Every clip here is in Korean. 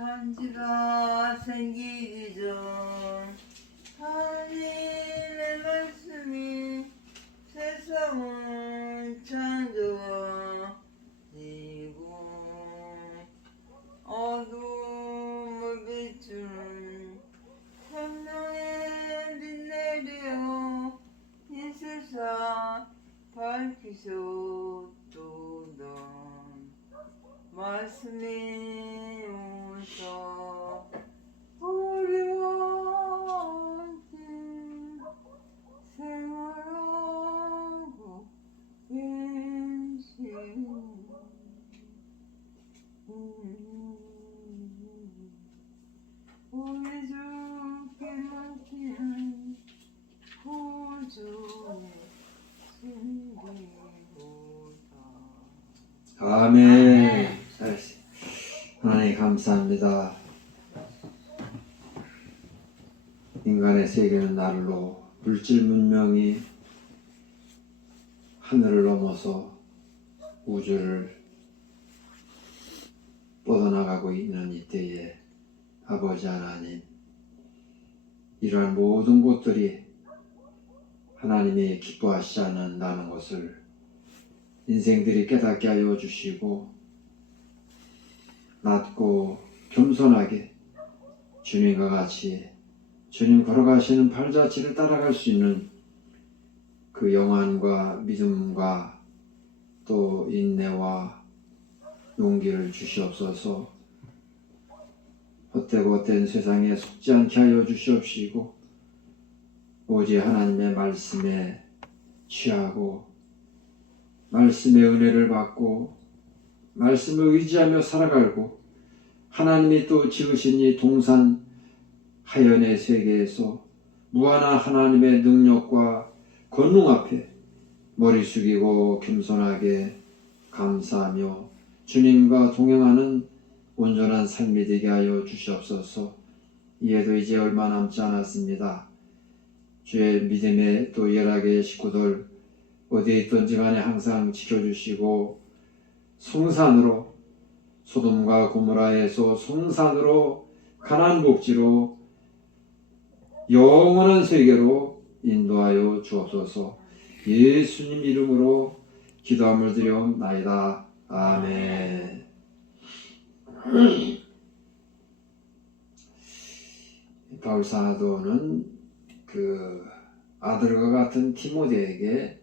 천지가 생기기 전 하나님의 말씀이 세상을 창조하시고 어둠을 비추는 생명의 빛 내려 이 세상 밝히셨도다. 말씀이 오셔 우리와 함께 생활하고 계시오. 우리 주께 맡기는 구주의 신비보다. 아멘. 하나님 감사합니다. 인간의 세계는 날로 물질 문명이 하늘을 넘어서 우주를 뻗어나가고 있는 이때에 아버지 하나님, 이러한 모든 것들이 하나님이 기뻐하시지 않는다는 것을 인생들이 깨닫게 하여 주시고 낮고 겸손하게 주님과 같이 주님 걸어가시는 발자취를 따라갈 수 있는 그 영안과 믿음과 또 인내와 용기를 주시옵소서. 헛되고 헛된 세상에 속지 않게 하여 주시옵시고 오직 하나님의 말씀에 취하고 말씀의 은혜를 받고 말씀을 의지하며 살아가고 하나님이 또 지으신 이 동산 하연의 세계에서 무한한 하나님의 능력과 권능 앞에 머리 숙이고 겸손하게 감사하며 주님과 동행하는 온전한 삶이 되게 하여 주시옵소서. 이에도 이제 얼마 남지 않았습니다. 주의 믿음의 또 열악의 식구들 어디에 있든지 간에 항상 지켜주시고 송산으로 소돔과 고모라에서 송산으로 가나안 복지로 영원한 세계로 인도하여 주옵소서. 예수님 이름으로 기도함을 드려옵나이다. 아멘. 바울 사도는 그 아들과 같은 디모데에게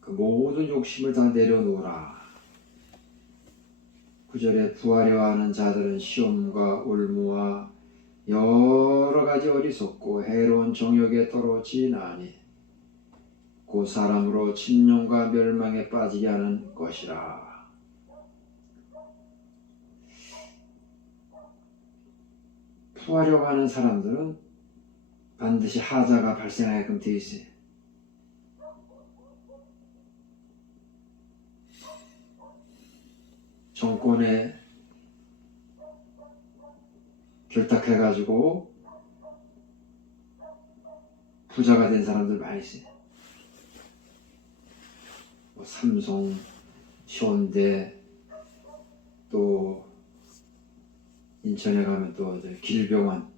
그 모든 욕심을 다 내려놓으라. 9절에 부하려 하는 자들은 시험과 올무와 여러 가지 어리석고 해로운 정욕에 떨어지나니 그 사람으로 침념과 멸망에 빠지게 하는 것이라. 부하려고 하는 사람들은 반드시 하자가 발생하게끔 되어 있어요. 정권에 결탁해가지고 부자가 된 사람들 많이 있어요. 뭐 삼성, 현대, 또 인천에 가면 또 길병원은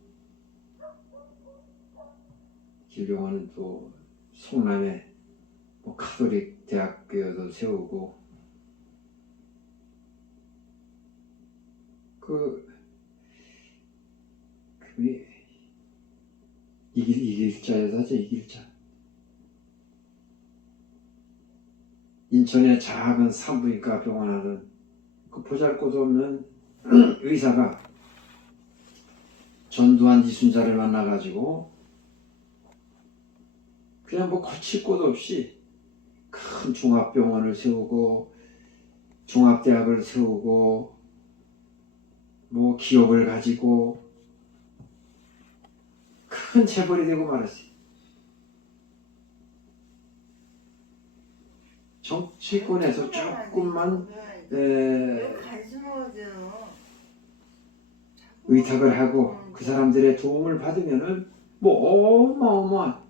또 성남에 뭐 카톨릭 대학교도 세우고 이길자여다죠. 이길자. 인천에 작은 산부인과 병원 하던 그 보잘것없는 의사가 전두환 이순자를 만나가지고 그냥 뭐 거칠 것 없이 큰 종합병원을 세우고 종합대학을 세우고 뭐 기업을 가지고 큰 재벌이 되고 말았어요. 정치권에서 조금만 의탁을 하고 그 사람들의 도움을 받으면은 뭐 어마어마한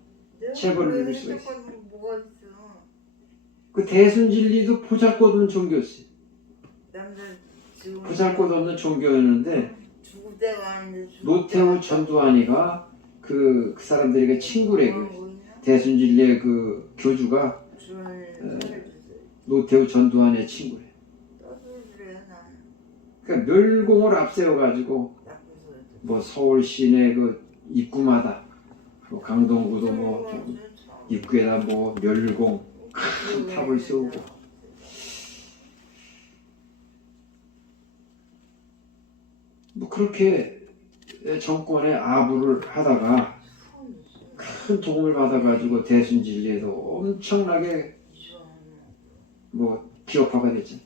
재벌을 누릴 수가 있어요. 그 대순진리도 보잘것없는 종교였어요. 남들 지금 보잘것없는 종교였는데 죽을 때가 아닌데 노태우 전두환이가 그 사람들에게 친구래. 대순진리의 그 교주가 노태우 전두환의 친구래. 그러니까 멸공을 앞세워가지고 뭐 서울 시내 그 입구마다 뭐 강동구도 뭐 입구에다 뭐 멸공 큰 탑을 세우고 뭐 그렇게 정권에 아부를 하다가 큰 도움을 받아가지고 대순진리에도 엄청나게 뭐 기업화가 됐죠.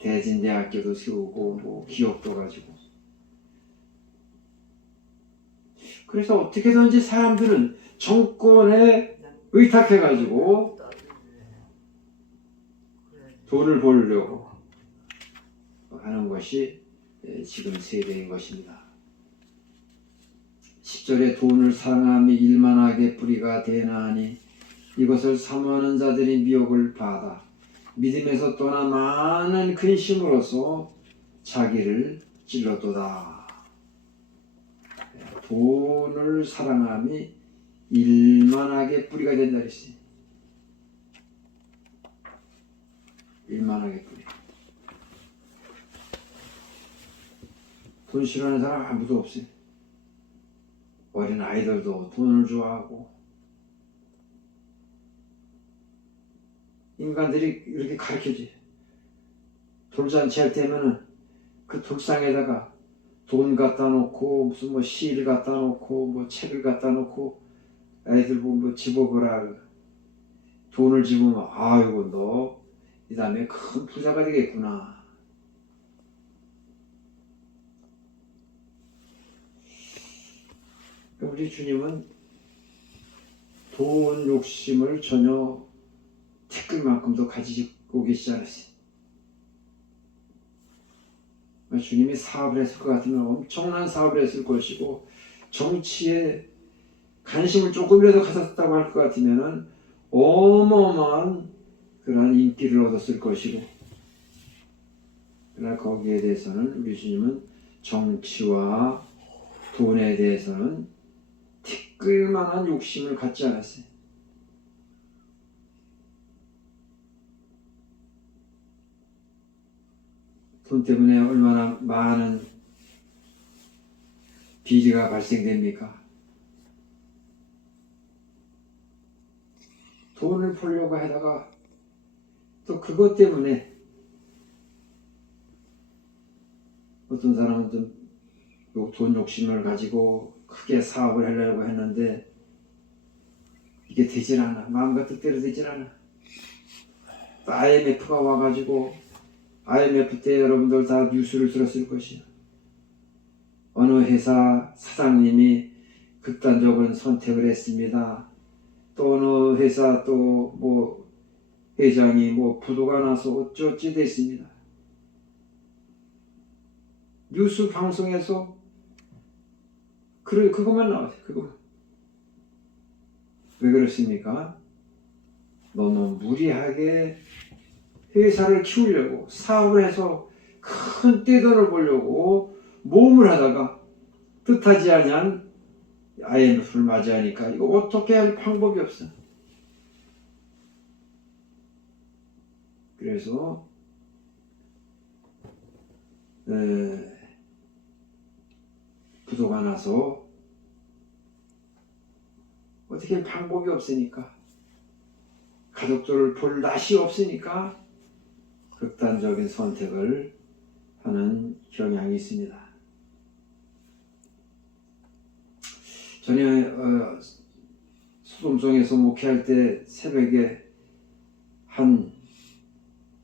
대진대학교도 세우고 뭐 기업도 가지고. 그래서 어떻게든지 사람들은 정권에 의탁해가지고 돈을 벌려고 하는 것이 지금 세대인 것입니다. 10절에 돈을 사랑함이 일만하게 뿌리가 되나니 이것을 사모하는 자들이 미혹을 받아 믿음에서 떠나 많은 근심으로서 자기를 찔러도다. 돈을 사랑함이 일만하게 뿌리가 된다 그랬어요. 일만하게 뿌리. 돈 싫어하는 사람 아무도 없어요. 어린 아이들도 돈을 좋아하고 인간들이 이렇게 가르쳐줘요. 돌잔치 할 때면은 그 돌상에다가 돈 갖다 놓고 무슨 뭐 시를 갖다 놓고 뭐 책을 갖다 놓고 애들 보면 뭐 집어보라. 돈을 집으면 아이고 너 이 다음에 큰 부자가 되겠구나. 우리 주님은 돈 욕심을 전혀 티끌만큼도 가지고 계시지 않으세요. 주님이 사업을 했을 것 같으면 엄청난 사업을 했을 것이고 정치에 관심을 조금이라도 가졌다고 할 것 같으면 어마어마한 그러한 인기를 얻었을 것이고, 그러나 거기에 대해서는 우리 주님은 정치와 돈에 대해서는 티끌만한 욕심을 갖지 않았어요. 돈 때문에 얼마나 많은 비리가 발생됩니까? 돈을 벌려고 하다가 또 그것 때문에 어떤 사람은 돈 욕심을 가지고 크게 사업을 하려고 했는데 이게 되질 않아. 마음과 뜻대로 되질 않아. 또 IMF가 와가지고 IMF 때 여러분들 다 뉴스를 들었을 것이요. 어느 회사 사장님이 극단적인 선택을 했습니다. 또 어느 회사 또 뭐 회장이 뭐 부도가 나서 어쩌지 됐습니다. 뉴스 방송에서 그것만 나와요. 그것만. 왜 그렇습니까? 너무 무리하게 회사를 키우려고 사업을 해서 큰 떼돈을 벌려고 모험을 하다가 뜻하지 아니한 IMF를 맞이하니까 이거 어떻게 할 방법이 없어. 그래서 부도가 나서 어떻게 할 방법이 없으니까 가족들을 볼 낯이 없으니까 극단적인 선택을 하는 경향이 있습니다. 전에 소돔성에서 목회할 때 새벽에 한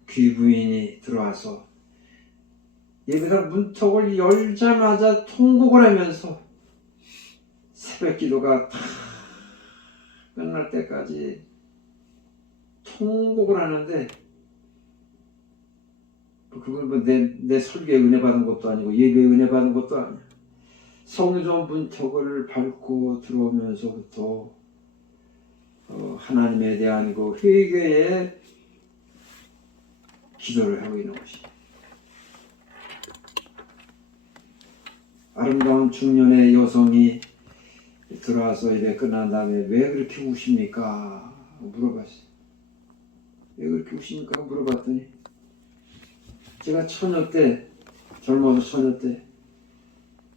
귀부인이 들어와서 예배당 문턱을 열자마자 통곡을 하면서 새벽 기도가 다 끝날 때까지 통곡을 하는데 그건 뭐 내 설교에 은혜 받은 것도 아니고 예배에 은혜 받은 것도 아니야. 성전 문턱을 밟고 들어오면서부터 하나님에 대한 그 회개의 기도를 하고 있는 것이죠. 아름다운 중년의 여성이 들어와서 예배 끝난 다음에 왜 그렇게 우십니까? 물어봤어요. 왜 그렇게 우십니까? 물어봤더니 제가 처녀 때, 젊어서 처녀 때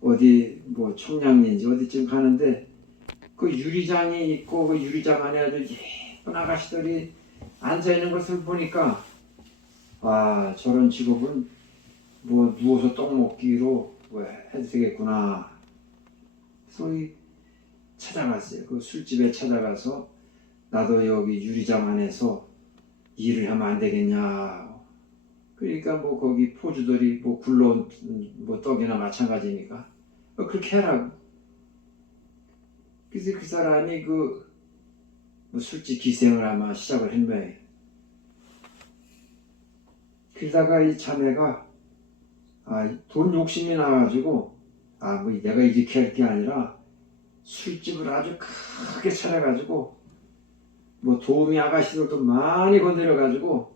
어디 뭐 청량리인지 어디쯤 가는데 그 유리장이 있고 그 유리장 안에 아주 예쁜 아가씨들이 앉아있는 것을 보니까 아, 저런 직업은 뭐 누워서 떡 먹기로 뭐 해도 되겠구나. 그래서 찾아갔어요. 그 술집에 찾아가서 나도 여기 유리장 안에서 일을 하면 안 되겠냐. 그러니까 뭐 거기 포주들이 뭐 굴러온 뭐 떡이나 마찬가지니까 그렇게 하라고. 그래서 그 사람이 그 뭐 술집 기생을 아마 시작을 한 모양이에요. 그러다가 이 자매가 돈 욕심이 나가지고 뭐 내가 이렇게 할 게 아니라 술집을 아주 크게 차려가지고 뭐 도우미 아가씨들도 많이 건드려가지고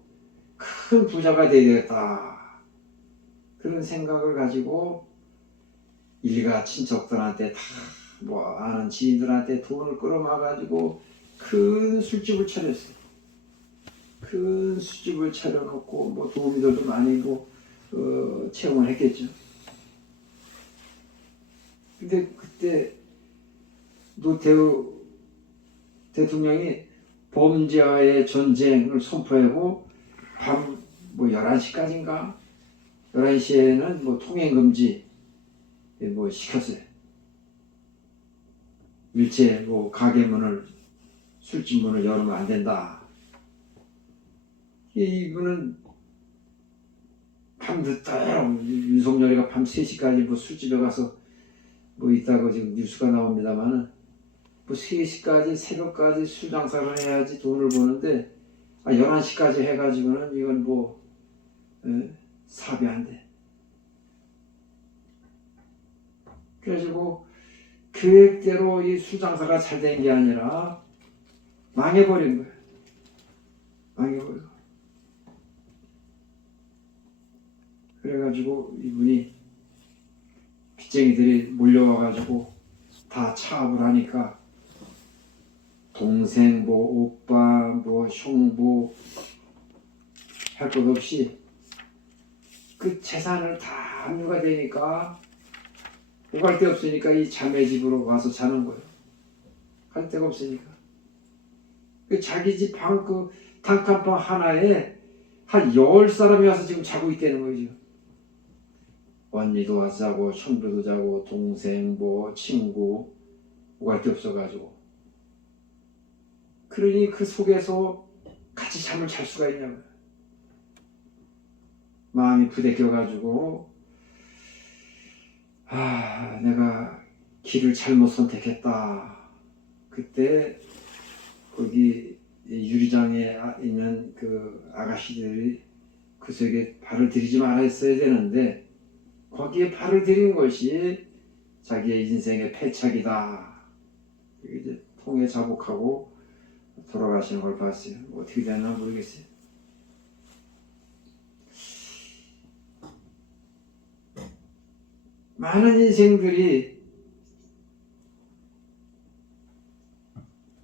큰 부자가 되겠다 그런 생각을 가지고 일가 친척들한테 다 뭐 아는 지인들한테 돈을 끌어모아가지고 큰 술집을 차렸어요. 큰 술집을 차려놓고 뭐 도우미들도 많이 체험을 했겠죠. 근데 그때 노태우 대통령이 범죄와의 전쟁을 선포하고 밤 뭐 11시까지인가 11시에는 뭐 통행 금지 뭐 시켰어요. 일체 뭐 가게 문을 술집 문을 열으면 안 된다. 이분은 밤늦어요. 윤석열이가 밤 3시까지 뭐 술집에 가서 뭐 있다고 지금 뉴스가 나옵니다만은 뭐 3시까지 새벽까지 술 장사를 해야지 돈을 버는데 11시까지 해가지고는 이건 뭐 사비 안 돼. 그래가지고 계획대로 이 술 장사가 잘 된 게 아니라 망해버린 거예요. 망해버리고. 그래가지고 이분이 빚쟁이들이 몰려와가지고 다 차압을 하니까 동생 뭐 오빠 뭐 형부 할 것 없이 그 재산을 다 압류가 되니까 오갈 데 없으니까 이 자매 집으로 가서 자는 거예요. 갈 데가 없으니까. 그 자기 집 방 그 단칸방 하나에 한 10사람이 와서 지금 자고 있다는 거죠. 언니도 와서 자고 형부도 자고 동생 뭐 친구 오갈 데 없어가지고. 그러니 그 속에서 같이 잠을 잘 수가 있냐고요. 마음이 부대껴가지고 내가 길을 잘못 선택했다. 그때 거기 유리장에 있는 그 아가씨들이 그 속에 발을 들이지 말았어야 되는데 거기에 발을 들인 것이 자기의 인생의 패착이다. 이제 통에 자복하고 돌아가시는 걸 봤어요. 어떻게 됐나 모르겠어요. 많은 인생들이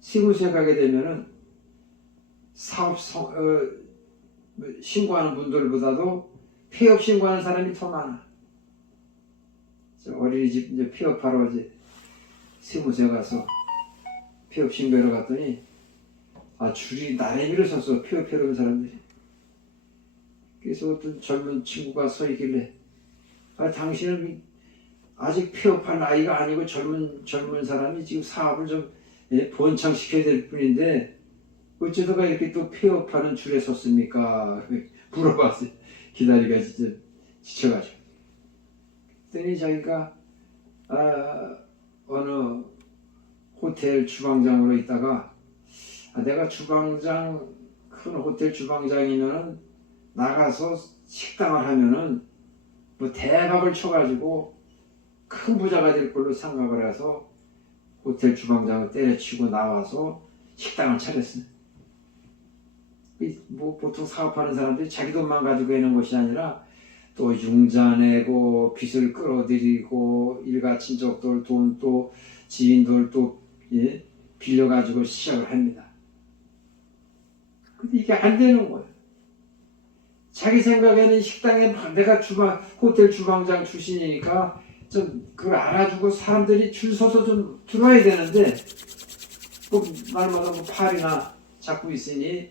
시골에 가게 되면은 사업 신고하는 분들보다도 폐업 신고하는 사람이 더 많아. 어린이집 이제 폐업하러 이제 시골에 가서 폐업 신고하러 갔더니 줄이 나래비로 섰어. 폐업하러 온 사람들이. 그래서 어떤 젊은 친구가 서 있길래 당신은 아직 폐업할 나이가 아니고 젊은 사람이 지금 사업을 좀 번창시켜야 될 뿐인데 어쩌다가 이렇게 또 폐업하는 줄에 섰습니까? 물어봤어요. 기다리가 진짜 지쳐가지고. 그랬더니 자기가 어느 호텔 주방장으로 있다가 내가 큰 호텔 주방장이면은 나가서 식당을 하면은 뭐 대박을 쳐가지고 큰 부자가 될 걸로 생각을 해서 호텔 주방장을 때려치고 나와서 식당을 차렸어요. 뭐 보통 사업하는 사람들이 자기 돈만 가지고 있는 것이 아니라 또 융자 내고 빚을 끌어들이고 일가 친척들 돈 또 지인들 또 예? 빌려가지고 시작을 합니다. 근데 이게 안 되는 거예요. 자기 생각에는 식당에 내가 호텔 주방장 출신이니까 좀 그걸 알아주고 사람들이 줄 서서 좀 들어와야 되는데 뭐 말마다 뭐 팔이나 잡고 있으니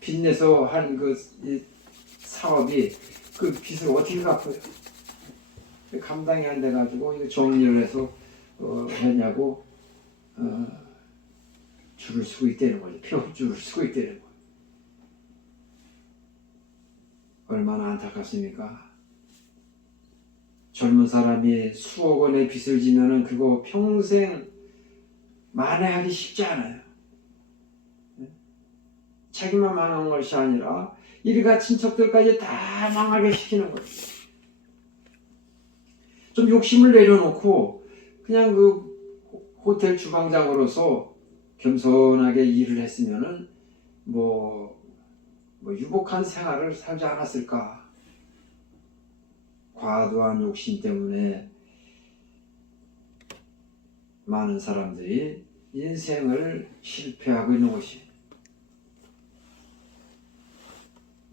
빚내서 한 그 사업이 그 빚을 어떻게 갚아요? 감당이 안 돼가지고 이거 정리를 해서 했냐고 줄을 서고 있다는 거죠. 표줄을 서고 있다는 거예요. 얼마나 안타깝습니까? 젊은 사람이 수억 원의 빚을 지면은 그거 평생 만회하기 쉽지 않아요. 자기만 망한 것이 아니라 일가 친척들까지 다 망하게 시키는 거예요. 좀 욕심을 내려놓고 그냥 그 호텔 주방장으로서 겸손하게 일을 했으면은 뭐 유복한 생활을 살지 않았을까. 과도한 욕심 때문에 많은 사람들이 인생을 실패하고 있는 것이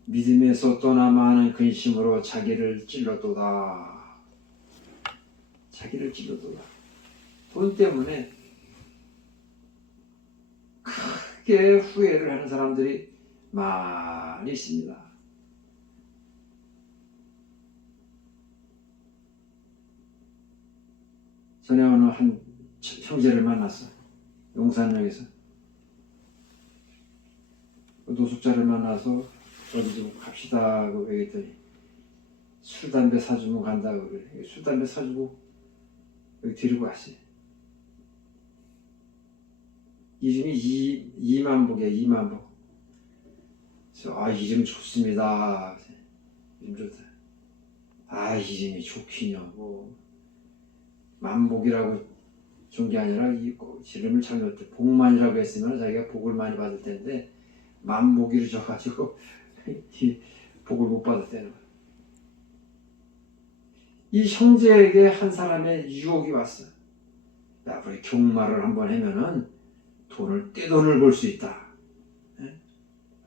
믿음에서 떠나 많은 근심으로 자기를 찔러도다. 자기를 찔러도다. 돈 때문에 크게 후회를 하는 사람들이 많이 있습니다. 전에 어느 한 형제를 만났어. 용산역에서. 노숙자를 만나서 어디 좀 갑시다 하고 얘기했더니 술, 담배 사주면 간다고 그래. 술, 담배 사주고 여기 데리고 왔어요. 이름이 이만복이야. 이만복. 그래서 이름 좋습니다. 이름 좋다. 이름이 좋긴요. 뭐 만복이라고 준 게 아니라 이름을 잘못해 복만이라고 했으면 자기가 복을 많이 받을 텐데 만복이를 줘가지고 복을 못 받았다는 거예요. 이 형제에게 한 사람의 유혹이 왔어. 야, 우리 경마를 한번 하면은 떼돈을 벌 수 있다.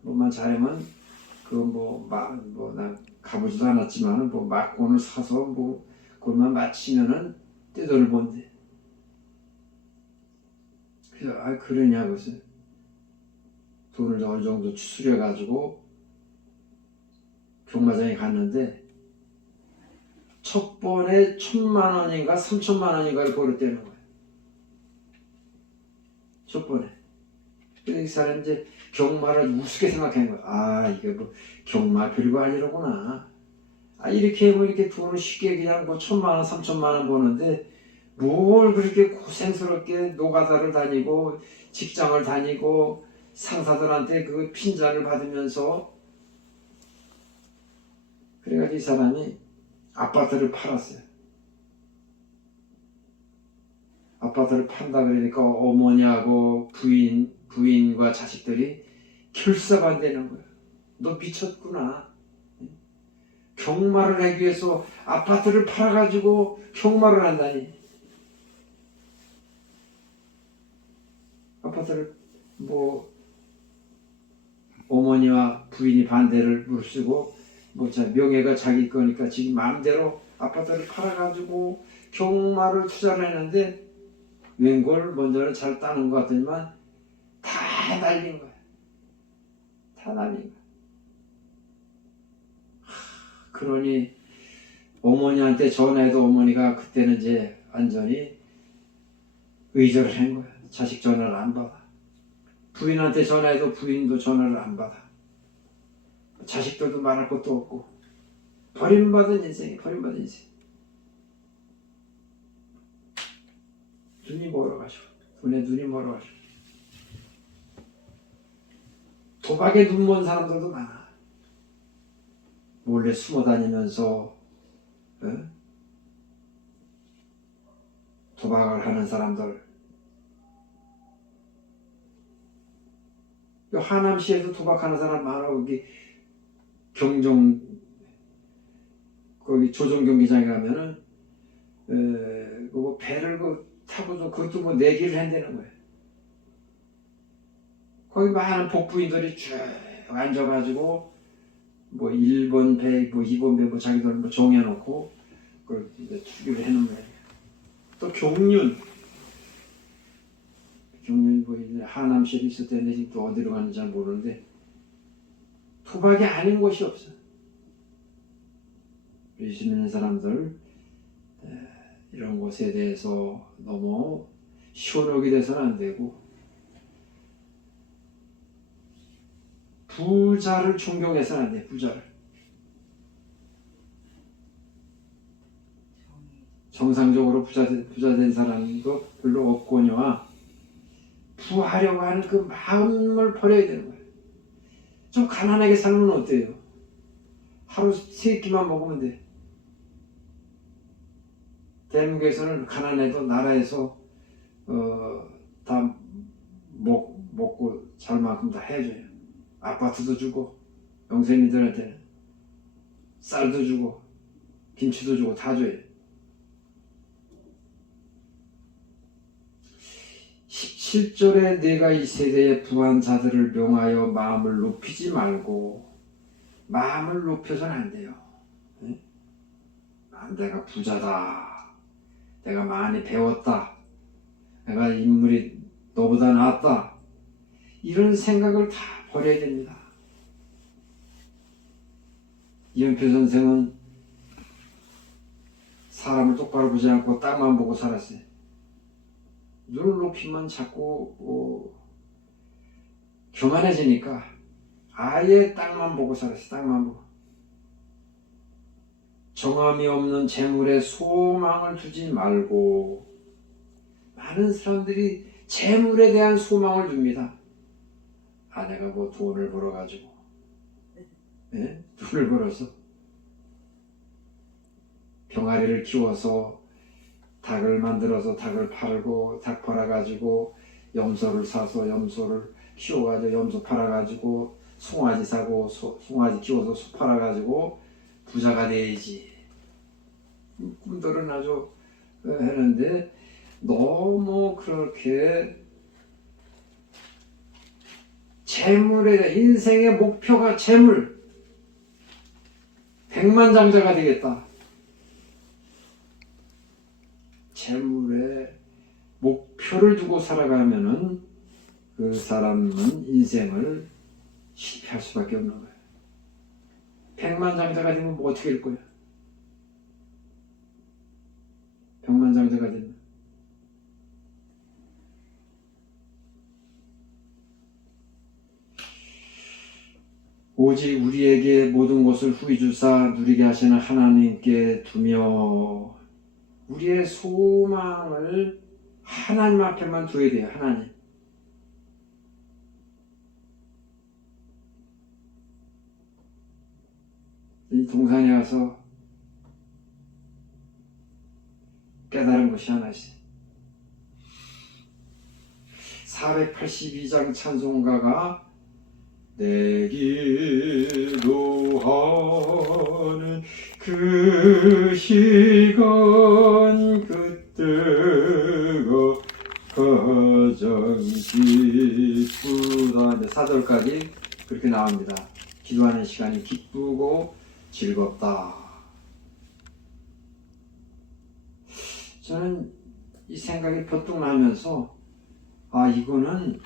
뭐만 잘하면 난 가보지도 않았지만은 막권을 사서 그것만 맞히면은 떼돈을 번대. 그래서 그러냐 그래서 돈을 어느 정도 추스려 가지고 경마장에 갔는데 첫 번에 1,000만 원인가 3,000만 원인가를 벌었다는 거예요. 첫 번에. 그래서 이 사람이 이제 경마를 우습게 생각한 거야. 이게 경마 별거 아니로구나. 이렇게 이렇게 돈을 쉽게 그냥 1,000만 원, 3,000만 원 버는데 뭘 그렇게 고생스럽게 노가다를 다니고 직장을 다니고 상사들한테 그 핀잔을 받으면서. 그래가지고 이 사람이 아파트를 팔았어요. 아파트를 판다 그러니까 어머니하고 부인과 자식들이 결사반대는 거예요. 너 미쳤구나. 경마를 하기 위해서 아파트를 팔아가지고 경마를 한다니. 아파트를 어머니와 부인이 반대를 무릅쓰고 명예가 자기 거니까 지금 마음대로 아파트를 팔아가지고 경마를 투자를 했는데 웬걸 먼저는 잘 따는 것 같더니만 다 날린 거야. 다 날린 거야. 그러니 어머니한테 전화해도 어머니가 그때는 이제 완전히 의절을 한 거야. 자식 전화를 안 받아. 부인한테 전화해도 부인도 전화를 안 받아. 자식들도 말할 것도 없고 버림받은 인생이 버림받은 인생. 눈이 멀어가지고 눈이 멀어가지고 도박에 눈 먼 사람들도 많아. 몰래 숨어 다니면서 도박을 하는 사람들 하남시에도 도박하는 사람 많아. 거기 경정 거기 조정 경기장에 가면은 그 배를 타고도 그것도 뭐 내기를 한다는 거예요. 거기 많은 복부인들이 쭉 앉아가지고 뭐 1번 배, 뭐 2번 배, 뭐 자기들 뭐 정해놓고 그걸 이제 투기를 해놓은 거예요. 또 경륜 뭐 하남시에 있을 때인데 지금 또 어디로 가는지 잘 모르는데 도박이 아닌 곳이 없어. 우리 있는 사람들 이런 곳에 대해서 너무 시원하게 돼서는 안 되고 부자를 존경해서는 안 돼. 부자를 정상적으로 부자 된 사람도 별로 없거니와 부하려고 하는 그 마음을 버려야 되는 거예요. 좀 가난하게 살면 어때요? 하루 3끼만 먹으면 돼. 대한민국에서는 가난해도 나라에서 다 먹고 잘 만큼 다 해줘요. 아파트도 주고 영세민들한테는 쌀도 주고 김치도 주고 다 줘요. 17절에 내가 이 세대의 부한 자들을 명하여 마음을 높이지 말고 마음을 높여서는 안 돼요. 네? 내가 부자다. 내가 많이 배웠다. 내가 인물이 너보다 낫다. 이런 생각을 다 버려야 됩니다. 이현표 선생은 사람을 똑바로 보지 않고 땅만 보고 살았어요. 눈을 높이면 자꾸 교만해지니까 아예 땅만 보고 살았어요. 땅만 보고. 정함이 없는 재물에 소망을 두지 말고 많은 사람들이 재물에 대한 소망을 둡니다. 아, 내가 뭐 돈을 벌어가지고 돈을 벌어서 병아리를 키워서 닭을 만들어서 닭을 팔고 닭 팔아가지고 염소를 사서 염소를 키워가지고 염소 팔아가지고 송아지 사고 송아지 키워서 소 팔아가지고 부자가 돼야지. 꿈들은 아주 하는데 너무 그렇게 재물에 인생의 목표가 재물 백만장자가 되겠다. 재물에 목표를 두고 살아가면은 그 사람은 인생을 실패할 수밖에 없는 거예요. 백만장자가 되면 뭐 어떻게 될 거야? 백만장자가 되면 오직 우리에게 모든 것을 후히 주사 누리게 하시는 하나님께 두며 우리의 소망을 하나님 앞에만 두어야 돼요. 하나님. 이 동산에 가서 깨달은 것이 하나 있어요. 482장 찬송가가 내 기도하는 그 시간 그때가 가장 기쁘다. 이제 4절까지 그렇게 나옵니다. 기도하는 시간이 기쁘고 즐겁다. 저는 이 생각이 번뜩 나면서 이거는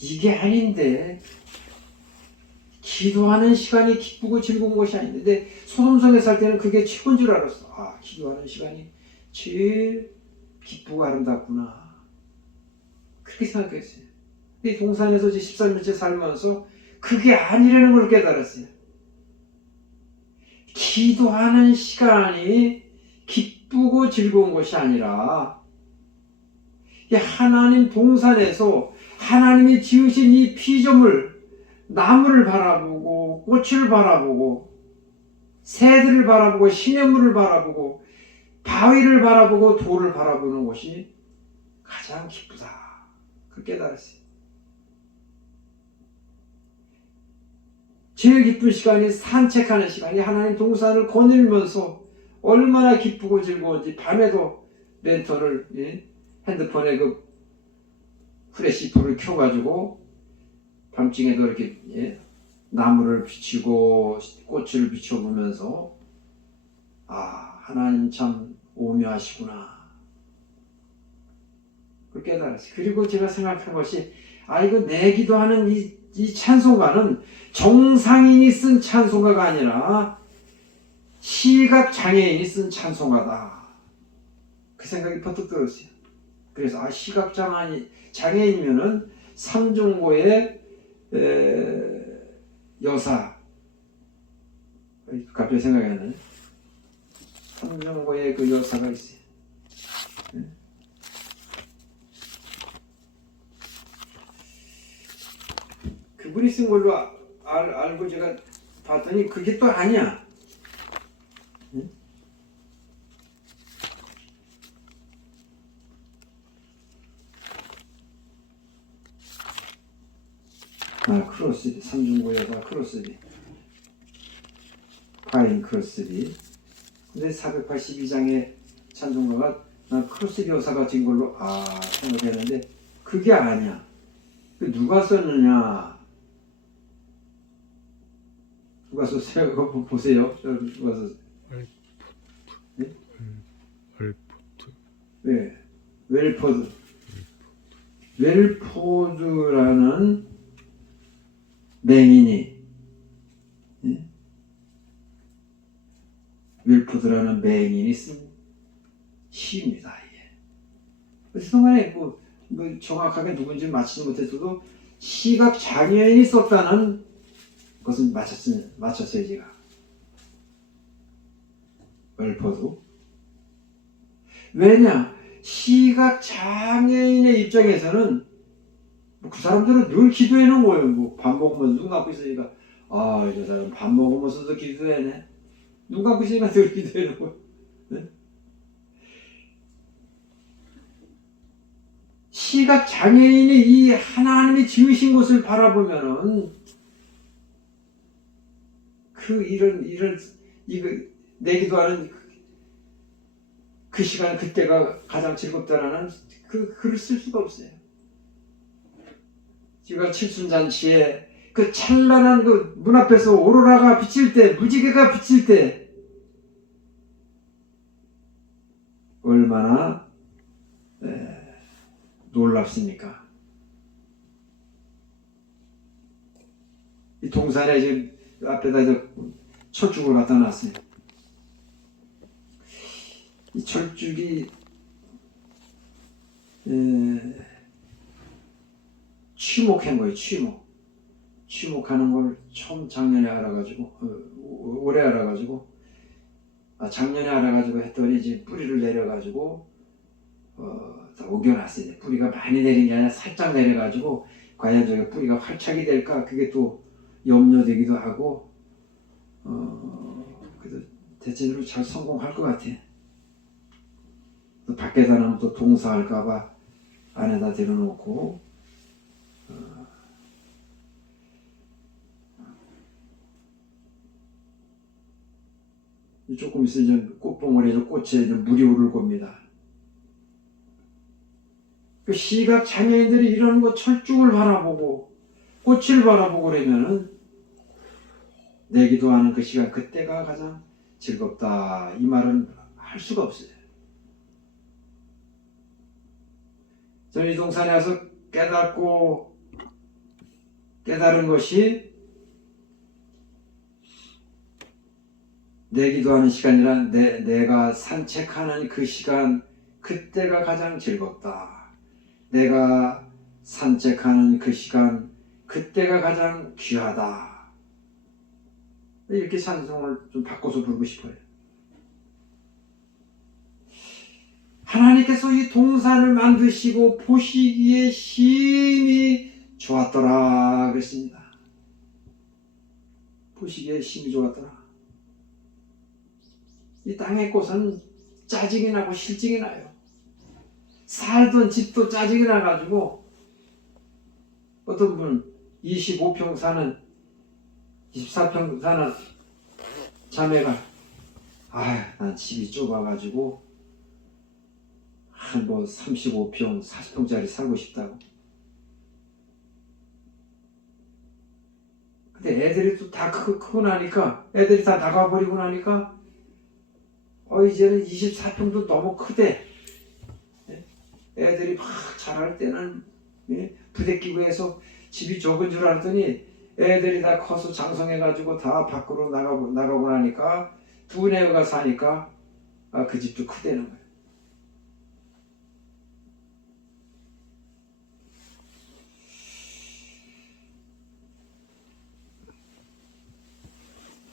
이게 아닌데 기도하는 시간이 기쁘고 즐거운 것이 아닌데 소돔성에 살 때는 그게 최고인 줄 알았어. 기도하는 시간이 제일 기쁘고 아름답구나. 그렇게 생각했어요. 이 동산에서 13일째 살면서 그게 아니라는 걸 깨달았어요. 기도하는 시간이 기쁘고 즐거운 것이 아니라 하나님 동산에서 하나님이 지으신 이 피조물, 나무를 바라보고 꽃을 바라보고 새들을 바라보고 시냇물을 바라보고 바위를 바라보고 돌을 바라보는 것이 가장 기쁘다. 그걸 깨달았어요. 제일 기쁜 시간이 산책하는 시간이 하나님 동산을 거닐면서 얼마나 기쁘고 즐거운지 밤에도 랜턴을 핸드폰에 그 후레쉬 불을 켜가지고 밤중에도 이렇게 나무를 비추고 꽃을 비춰보면서 아 하나님 참 오묘하시구나 그렇게 깨달았어요. 그리고 제가 생각한 것이 이거 내 기도하는 이 찬송가는 정상인이 쓴 찬송가가 아니라 시각장애인이 쓴 찬송가다. 그 생각이 퍼뜩 들었어요. 그래서 시각장애인이면은 삼중고의 여사 갑자기 생각이 안 나네. 삼중고의 그 여사가 있어요. 그분이 쓴 걸로 알고 제가 봤더니 그게 또 아니야. 크로스비, 삼중고 여사 크로스비, 파인 크로스비. 근데 482장의 찬송가가 난 크로스비 여사가 진 걸로 생각했는데 그게 아니야. 누가 썼느냐? 누가 썼어요? 그거 보세요. 누가 썼어요? 웰포드. 네, 웰포드. 웰포드라는 맹인이 웰포드라는 맹인이 쓴 시입니다. 그래서 동안에 뭐 정확하게 누군지 맞히지 못했어도 시각 장애인이 썼다는 것은 맞췄어요 제가. 웰포드. 왜냐? 시각 장애인의 입장에서는 그 사람들은 늘 기도해 놓은 거예요. 뭐 밥 먹으면서 눈 감고 있으니까 저 사람 밥 먹으면서도 기도해네. 눈 감고 있으니까 늘 기도해 놓은 거예요. 네? 시각 장애인이 이 하나님이 지으신 곳을 바라보면은 이거 내 기도하는 그 시간 그때가 가장 즐겁다라는 그 글을 쓸 수가 없어요. 제가 칠순잔치에 그 찬란한 그 문 앞에서 오로라가 비칠 때, 무지개가 비칠 때 얼마나 놀랍습니까? 이 동산에 지금 앞에다 철쭉을 갖다 놨어요. 이 철쭉이 취목한 거예요. 취목하는 걸 처음 작년에 알아가지고 올해 알아가지고 작년에 알아가지고 했더니 이제 뿌리를 내려가지고 다 옮겨놨어요. 뿌리가 많이 내린 게 아니라 살짝 내려가지고 과연 저게 뿌리가 활착이 될까 그게 또 염려되기도 하고 그래도 대체로 잘 성공할 것 같아. 또 밖에다 놓으면 또 동사할까봐 안에다 들여놓고 조금 있으면 이제 꽃봉오리에서 꽃에 이제 물이 오를 겁니다. 그 시각 장애인들이 이런 거 철쭉을 바라보고 꽃을 바라보고 그러면은 내 기도하는 그 시간 그때가 가장 즐겁다 이 말은 할 수가 없어요. 저는 이 동산에 와서 깨달은 것이 내 기도하는 시간이란 내가 산책하는 그 시간 그때가 가장 즐겁다. 내가 산책하는 그 시간 그때가 가장 귀하다. 이렇게 찬송을 좀 바꿔서 부르고 싶어요. 하나님께서 이 동산을 만드시고 보시기에 심히 좋았더라 그랬습니다. 보시기에 심히 좋았더라. 이 땅의 꽃은 짜증이 나고 실증이 나요. 살던 집도 짜증이 나가지고 어떤 분 25평 사는 24평 사는 자매가 난 집이 좁아가지고 한 뭐 35평, 40평짜리 살고 싶다고. 근데 애들이 또 다 크고 나니까 애들이 다 나가버리고 나니까 이제는 24평도 너무 크대. 애들이 막 자랄 때는 부대끼고 해서 집이 좁은 줄 알았더니 애들이 다 커서 장성해가지고 다 밖으로 나가고 나니까 두네가 사니까 그 집도 크대는 거예요.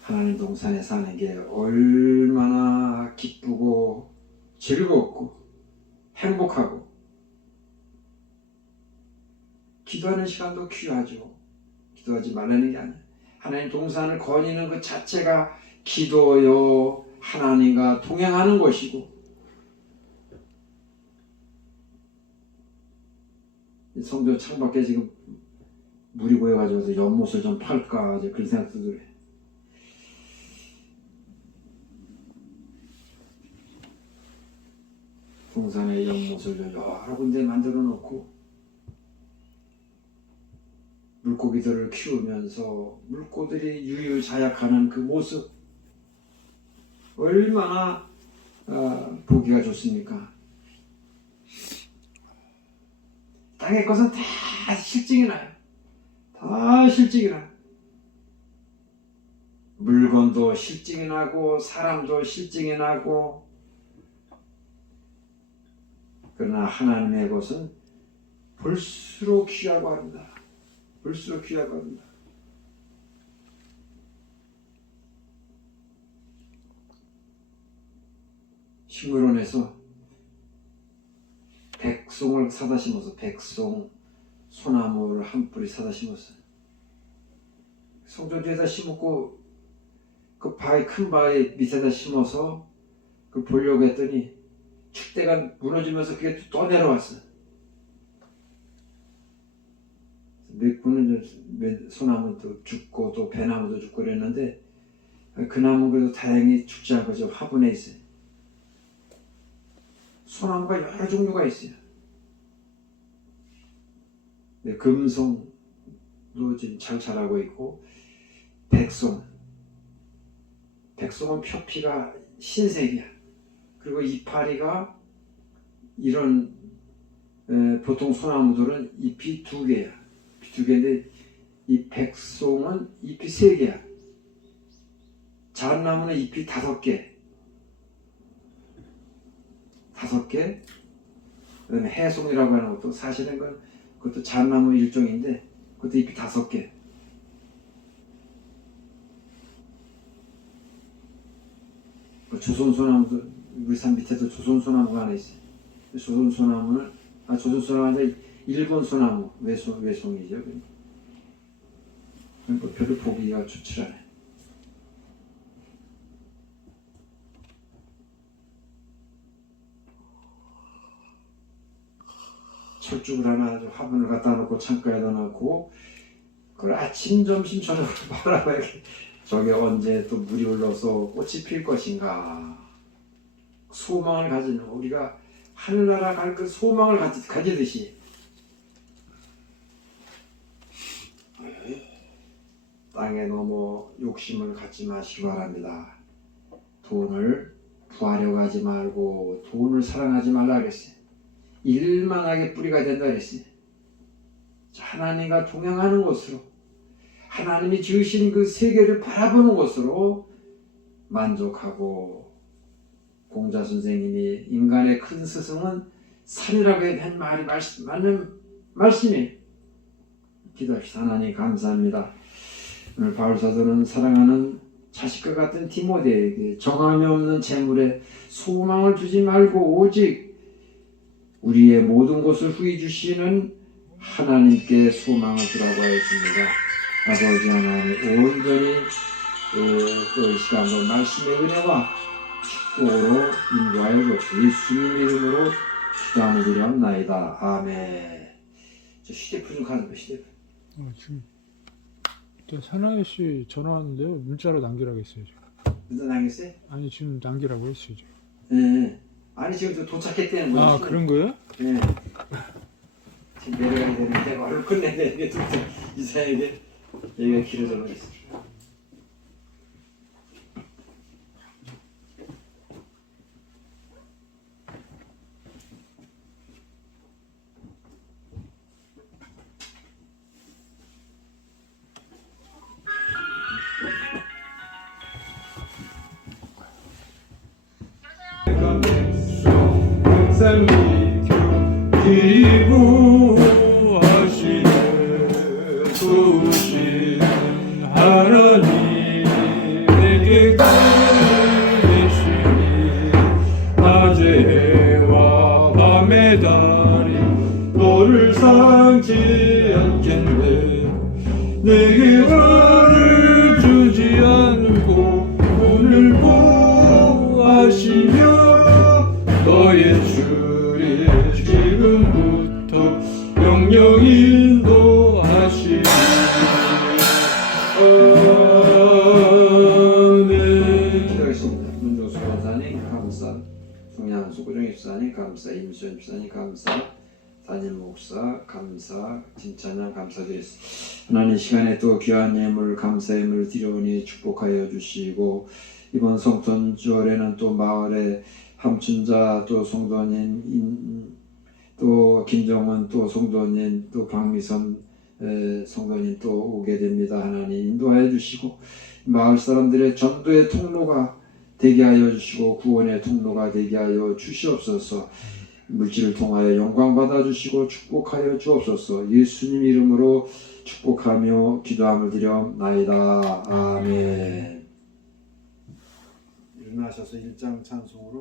하나님 동산에 사는 게 얼마나 기쁘고 즐겁고 행복하고 기도하는 시간도 귀하죠. 기도하지 말라는 게 아니에요. 하나님 동산을 거니는 그 자체가 기도요 하나님과 동행하는 것이고 성전 창밖에 지금 물이 고여가지고 연못을 좀 팔까 이제 그런 생각도 들어요. 동산에 연못을 여러 군데 만들어 놓고 물고기들을 키우면서 물고기들이 유유자약하는 그 모습 얼마나 보기가 좋습니까? 땅의 것은 다 실증이 나요. 다 실증이 나요. 물건도 실증이 나고 사람도 실증이 나고 그러나 하나님의 것은 볼수록 귀하고 아름다워. 볼수록 귀하고 아름다워. 식물원에서 백송을 사다 심어서 백송 소나무를 한 뿌리 사다 심었어요. 성전 뒤에다 심었고 그 바위 큰 바위 밑에다 심어서 그 보려고 했더니 축대가 무너지면서 그게 또 내려왔어요. 몇 분은 소나무도 죽고 또 배나무도 죽고 그랬는데 그 나무는 그래도 다행히 죽지 않고 저 화분에 있어요. 소나무가 여러 종류가 있어요. 네, 금송도 지금 잘 자라고 있고 백송은 표피가 흰색이야. 그리고 이파리가 이런 보통 소나무들은 잎이 2개야. 2개인데 이 백송은 잎이 3개야. 잣나무는 잎이 5개. 5개. 그다음에 해송이라고 하는 것도 사실은 그것도 잣나무 일종인데 그것도 잎이 5개. 조선소나무도 우리 산 밑에도 조선소나무가 하나 있어요. 조선소나무는 조선소나무가 아니라 일본 소나무 외송이죠. 뭐 별로 보기가 좋지 않아요. 철쭉을 하나 화분을 갖다 놓고 창가에다 놓고 그걸 아침 점심 저녁으로 바라봐야 저게 언제 또 물이 올라서 꽃이 필 것인가. 소망을 가지는 우리가 하늘나라 갈 그 소망을 가지듯이 땅에 너무 욕심을 갖지 마시기 바랍니다. 돈을 구하려고 하지 말고 돈을 사랑하지 말라 그랬어요. 일만하게 뿌리가 된다 그랬어요. 하나님과 동행하는 것으로 하나님이 지으신 그 세계를 바라보는 것으로 만족하고 공자 선생님이 인간의 큰 스승은 산이라고 한 말이 맞는 말씀이에요. 기도합시다. 하나님 감사합니다. 오늘 바울사도는 사랑하는 자식과 같은 디모데에게 정함이 없는 재물에 소망을 두지 말고 오직 우리의 모든 것을 후히 주시는 하나님께 소망을 두라고 하였습니다. 아버지 하나님 온전히 또 이 시간도 말씀의 은혜와 축복으로 인도하여 주옵소서. 예수님 이름으로 기도하며 드렸나이다. 아멘. 저 휴대폰 좀 가져봐. 휴대폰. 지금 일단 사나이 씨 전화 왔는데요. 문자로 남기라고 했어요. 지금. 문자 남겼어요? 아니 지금 남기라고 했어요. 지금. 네. 아니 지금 도착했다는 거지. 아 그런 거예요? 네. 지금 내려가야 되는데 얼른 끝내야 되는데 좀 이사해야 돼. 여기가 길어져 버렸어. 기부하시는 도우신 하나님에게 계시니 낮에와 밤의 달이 너를 상지 않겠네. 내게 화를 주지 않고 오늘 보호하시며 너의 주를 지금부터 영영 인도하시니 아멘. 기도하겠습니다. 문종수 권사님 감사, 송양수 고정 집사님 감사, 임수연 집사님 감사, 담임 목사 감사, 진찬양 감사드렸습니다. 하나님 시간에 또 귀한 예물 감사의 예물 드려오니 축복하여 주시고 이번 성탄 주월에는 또 마을에 함춘자 또 성도님 또 김정은 또 성도님 또 박미선 성도님 또 오게 됩니다. 하나님 인도하여 주시고 마을 사람들의 전도의 통로가 되게 하여 주시고 구원의 통로가 되게 하여 주시옵소서. 물질을 통하여 영광 받아 주시고 축복하여 주옵소서. 예수님 이름으로 축복하며 기도함을 드려옵나이다. 아멘. 일어나셔서 1장 찬송으로